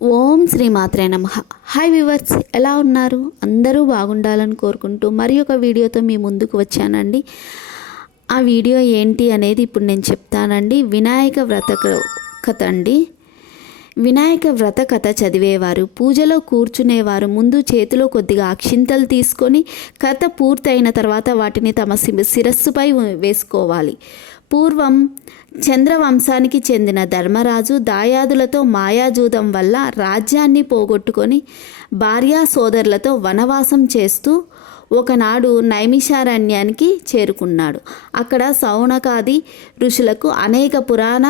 ఓం శ్రీ మాత్రే నమః. Hi viewers, ఎలా ఉన్నారు? అందరూ బాగుండాలని కోరుకుంటూ మరి ఒక వీడియోతో మీ ముందుకు వచ్చానండి. ఆ వీడియో ఏంటి అనేది ఇప్పుడు నేను చెప్తానండి. వినాయక వ్రత కథ అండి. వినాయక వ్రత కథ చదివేవారు, పూజలో కూర్చునేవారు ముందు చేతిలో కొద్దిగా అక్షింతలు తీసుకొని కథ పూర్తయిన తర్వాత వాటిని తమ శిరస్సుపై వేసుకోవాలి. పూర్వం చంద్రవంశానికి చెందిన ధర్మరాజు దాయాదులతో మాయాజూదం వల్ల రాజ్యాన్ని పోగొట్టుకొని భార్యా సోదరులతో వనవాసం చేస్తూ ఒకనాడు నైమిషారణ్యానికి చేరుకున్నాడు. అక్కడ సౌనకాది ఋషులకు అనేక పురాణ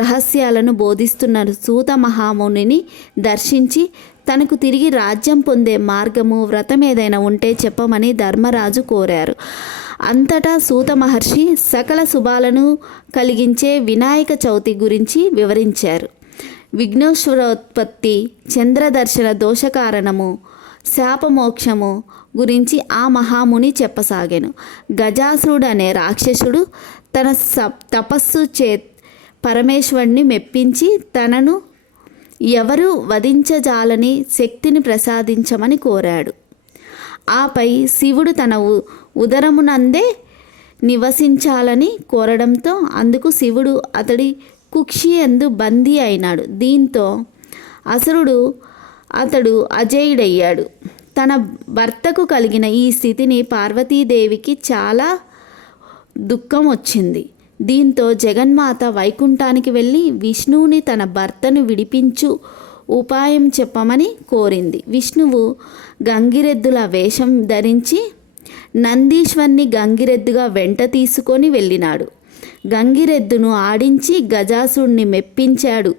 రహస్యాలను బోధిస్తున్న సూత మహామునిని దర్శించి తనకు తిరిగి రాజ్యం పొందే మార్గము, వ్రతం ఏదైనా ఉంటే చెప్పమని ధర్మరాజు కోరారు. అంతటా సూత మహర్షి సకల శుభాలను కలిగించే వినాయక చవితి గురించి వివరించారు. విఘ్నేశ్వరోత్పత్తి, చంద్రదర్శన దోషకారణము, శాపమోక్షము గురించి ఆ మహాముని చెప్పసాగాను. గజాసురుడు అనే రాక్షసుడు తన తపస్సు పరమేశ్వరుని మెప్పించి తనను ఎవరు వధించజాలని శక్తిని ప్రసాదించమని కోరాడు. ఆపై శివుడు తన ఉదరమునందే నివసించాలని కోరడంతో అందుకు శివుడు అతడి కుక్షి యందు బందీ అయినాడు. దీంతో అతడు అజేయుడయ్యాడు. తన భర్తకు కలిగిన ఈ స్థితిని పార్వతీదేవికి చాలా దుఃఖం వచ్చింది. దీంతో జగన్మాత వైకుంఠానికి వెళ్ళి విష్ణువుని తన భర్తను విడిపించు ఉపాయం చెప్పమని కోరింది. విష్ణువు గంగిరెద్దుల వేషం ధరించి నందీశ్వర్ని గంగిరెద్దుగా వెంట తీసుకొని వెళ్ళినాడు. గంగిరెద్దును ఆడించి గజాసురుడిని మెప్పించాడు.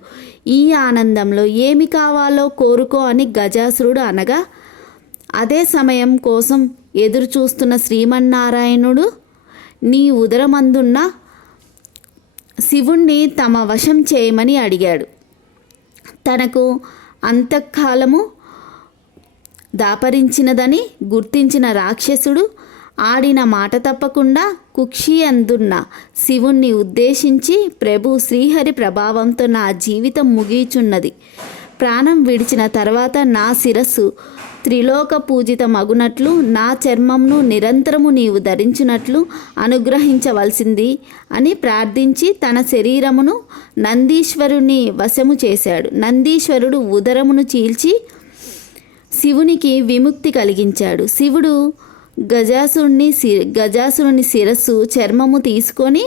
ఈ ఆనందంలో ఏమి కావాలో కోరుకో అని గజాసురుడు అనగా అదే సమయం కోసం ఎదురు చూస్తున్న శ్రీమన్నారాయణుడు నీ ఉదరమందున్న శివుణ్ణి తమ వశం చేయమని అడిగాడు. తనకు అంతఃకాలము దాపరించినదని గుర్తించిన రాక్షసుడు ఆడిన మాట తప్పకుండా కుక్షి అందున్న శివుణ్ణి ఉద్దేశించి, ప్రభు, శ్రీహరి ప్రభావంతో నా జీవితం ముగియుచున్నది. ప్రాణం విడిచిన తర్వాత నా శిరస్సు త్రిలోక పూజిత మగునట్లు, నా చర్మంను నిరంతరము నీవు ధరించినట్లు అనుగ్రహించవలసింది అని ప్రార్థించి తన శరీరమును నందీశ్వరుని వశము చేశాడు. నందీశ్వరుడు ఉదరమును చీల్చి శివునికి విముక్తి కలిగించాడు. శివుడు గజాసురుని శిరస్సు, చర్మము తీసుకొని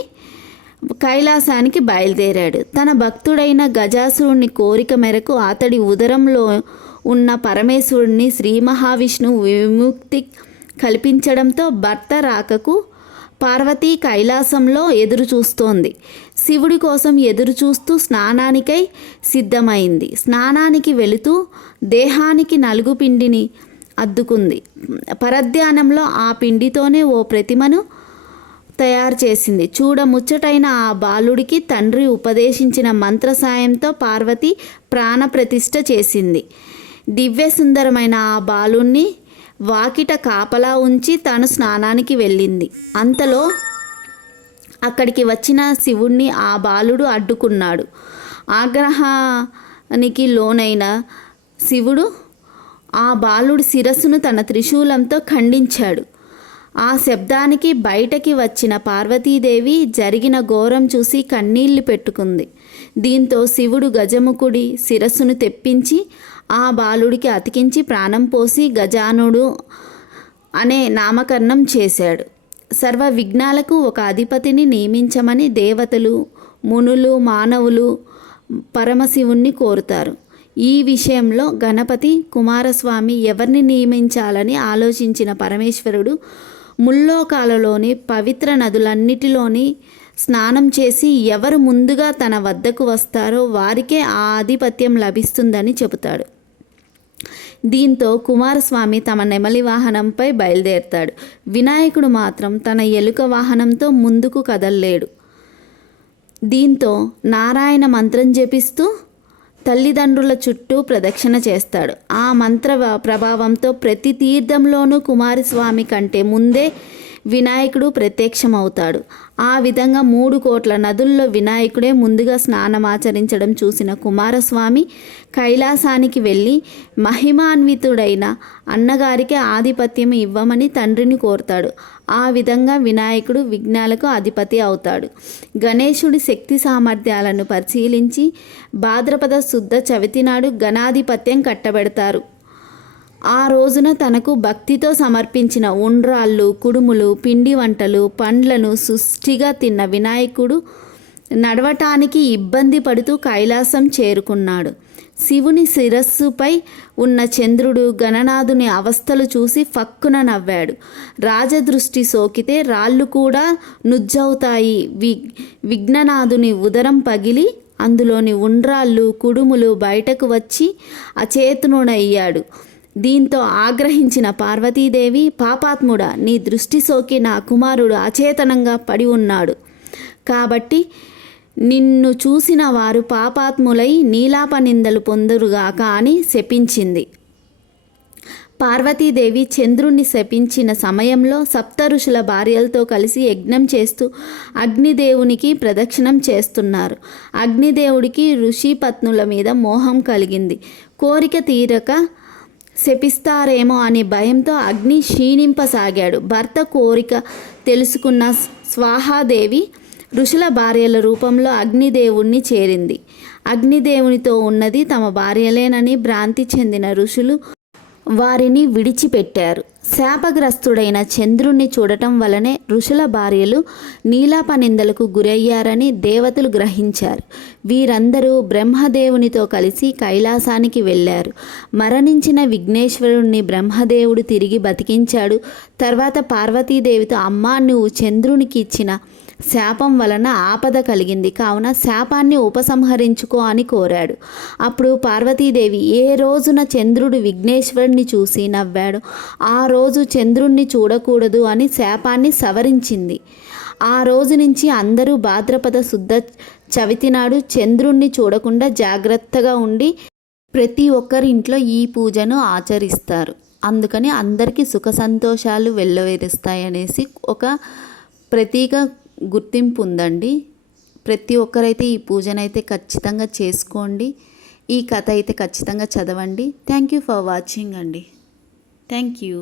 కైలాసానికి బయలుదేరాడు. తన భక్తుడైన గజాసురుని కోరిక మేరకు అతడి ఉదరంలో ఉన్న పరమేశ్వరుడిని శ్రీ మహావిష్ణువు విముక్తి కల్పించడంతో భర్త రాకకు పార్వతీ కైలాసంలో ఎదురు చూస్తోంది. శివుడి కోసం ఎదురు చూస్తూ స్నానానికై సిద్ధమైంది. స్నానానికి వెళుతూ దేహానికి నలుగు పిండిని అద్దుకుంది. పరధ్యానంలో ఆ పిండితోనే ఓ ప్రతిమను తయారు చేసింది. చూడముచ్చటైన ఆ బాలుడికి తండ్రి ఉపదేశించిన మంత్ర సాయంతో పార్వతి ప్రాణప్రతిష్ఠ చేసింది. దివ్య సుందరమైన ఆ బాలుణ్ణి వాకిట కాపలా ఉంచి తాను స్నానానికి వెళ్ళింది. అంతలో అక్కడికి వచ్చిన శివుణ్ణి ఆ బాలుడు అడ్డుకున్నాడు. ఆగ్రహానికి లోనైన శివుడు ఆ బాలుడి శిరస్సును తన త్రిశూలంతో ఖండించాడు. ఆ శబ్దానికి బయటకి వచ్చిన పార్వతీదేవి జరిగిన ఘోరం చూసి కన్నీళ్లు పెట్టుకుంది. దీంతో శివుడు గజముఖుడి శిరస్సును తెప్పించి ఆ బాలుడికి అతికించి ప్రాణం పోసి గజానుడు అనే నామకరణం చేశాడు. సర్వ విఘ్నాలకు ఒక అధిపతిని నియమించమని దేవతలు, మునులు, మానవులు పరమశివుణ్ణి కోరుతారు. ఈ విషయంలో గణపతి, కుమారస్వామి ఎవరిని నియమించాలని ఆలోచించిన పరమేశ్వరుడు ముల్లోకాలలోని పవిత్ర నదులన్నిటిలోని స్నానం చేసి ఎవరు ముందుగా తన వద్దకు వస్తారో వారికే ఆ ఆధిపత్యం లభిస్తుందని చెబుతాడు. దీంతో కుమారస్వామి తమ నెమలి వాహనంపై బయలుదేరతాడు. వినాయకుడు మాత్రం తన ఎలుక వాహనంతో ముందుకు కదల్లేడు. దీంతో నారాయణ మంత్రం జపిస్తూ తల్లిదండ్రుల చుట్టూ ప్రదక్షిణ చేస్తాడు. ఆ మంత్ర ప్రభావంతో ప్రతి తీర్థంలోనూ కుమారస్వామి కంటే ముందే వినాయకుడు ప్రత్యక్షమవుతాడు. ఆ విధంగా 3 కోట్ల నదుల్లో వినాయకుడే ముందుగా స్నానమాచరించడం చూసిన కుమారస్వామి కైలాసానికి వెళ్ళి మహిమాన్వితుడైన అన్నగారికి ఆధిపత్యం ఇవ్వమని తండ్రిని కోరుతాడు. ఆ విధంగా వినాయకుడు విఘ్నాలకు అధిపతి అవుతాడు. గణేశుడి శక్తి సామర్థ్యాలను పరిశీలించి భాద్రపద శుద్ధ చవితి నాడు గణాధిపత్యం కట్టబెడతారు. ఆ రోజున తనకు భక్తితో సమర్పించిన ఉండ్రాళ్ళు, కుడుములు, పిండి వంటలు, పండ్లను సుష్టిగా తిన్న వినాయకుడు నడవటానికి ఇబ్బంది పడుతూ కైలాసం చేరుకున్నాడు. శివుని శిరస్సుపై ఉన్న చంద్రుడు గణనాథుని అవస్థలు చూసి ఫక్కున నవ్వాడు. రాజదృష్టి సోకితే రాళ్ళు కూడా నుజ్జవుతాయి. విఘ్ననాథుని ఉదరం పగిలి అందులోని ఉండ్రాళ్ళు, కుడుములు బయటకు వచ్చి అచేతనుడయ్యాడు. దీంతో ఆగ్రహించిన పార్వతీదేవి, పాపాత్ముడా, నీ దృష్టి సోకి నా కుమారుడు అచేతనంగా పడి ఉన్నాడు. కాబట్టి నిన్ను చూసిన వారు పాపాత్ములై నీలాప నిందలు పొందురుగాక అని శపించింది. పార్వతీదేవి చంద్రుణ్ణి శపించిన సమయంలో సప్త ఋషుల భార్యలతో కలిసి యజ్ఞం చేస్తూ అగ్నిదేవునికి ప్రదక్షిణం చేస్తున్నారు. అగ్నిదేవుడికి ఋషి పత్నుల మీద మోహం కలిగింది. కోరిక తీరక శపిస్తారేమో అనే భయంతో అగ్ని క్షీణింపసాగాడు. భర్త కోరిక తెలుసుకున్న స్వాహాదేవి ఋషుల భార్యల రూపంలో అగ్నిదేవుణ్ణి చేరింది. అగ్నిదేవునితో ఉన్నది తమ భార్యలేనని భ్రాంతి చెందిన ఋషులు వారిని విడిచిపెట్టారు. శాపగ్రస్తుడైన చంద్రుణ్ణి చూడటం వలనే ఋషుల భార్యలు నీలాప నిందలకు గురయ్యారని దేవతలు గ్రహించారు. వీరందరూ బ్రహ్మదేవునితో కలిసి కైలాసానికి వెళ్ళారు. మరణించిన విఘ్నేశ్వరుణ్ణి బ్రహ్మదేవుడు తిరిగి బతికించాడు. తర్వాత పార్వతీదేవితో, అమ్మా, నువ్వు చంద్రునికి ఇచ్చిన శాపం వలన ఆపద కలిగింది, కావున శాపాన్ని ఉపసంహరించుకో అని కోరాడు. అప్పుడు పార్వతీదేవి, ఏ రోజున చంద్రుడు విఘ్నేశ్వరుని చూసి నవ్వాడు ఆ రోజు చంద్రుణ్ణి చూడకూడదు అని శాపాన్ని సవరించింది. ఆ రోజు నుంచి అందరూ భాద్రపద శుద్ధ చవితి నాడు చంద్రుణ్ణి చూడకుండా జాగ్రత్తగా ఉండి ప్రతి ఒక్కరి ఇంట్లో ఈ పూజను ఆచరిస్తారు. అందుకని అందరికీ సుఖ సంతోషాలు వెల్లవేరుస్తాయనేసి ఒక ప్రతీక గుర్తింపు ఉందండి. ప్రతి ఒక్కరైతే ఈ పూజనైతే ఖచ్చితంగా చేసుకోండి. ఈ కథ అయితే ఖచ్చితంగా చదవండి. థ్యాంక్ యూ ఫర్ వాచింగ్ అండి. Thank you.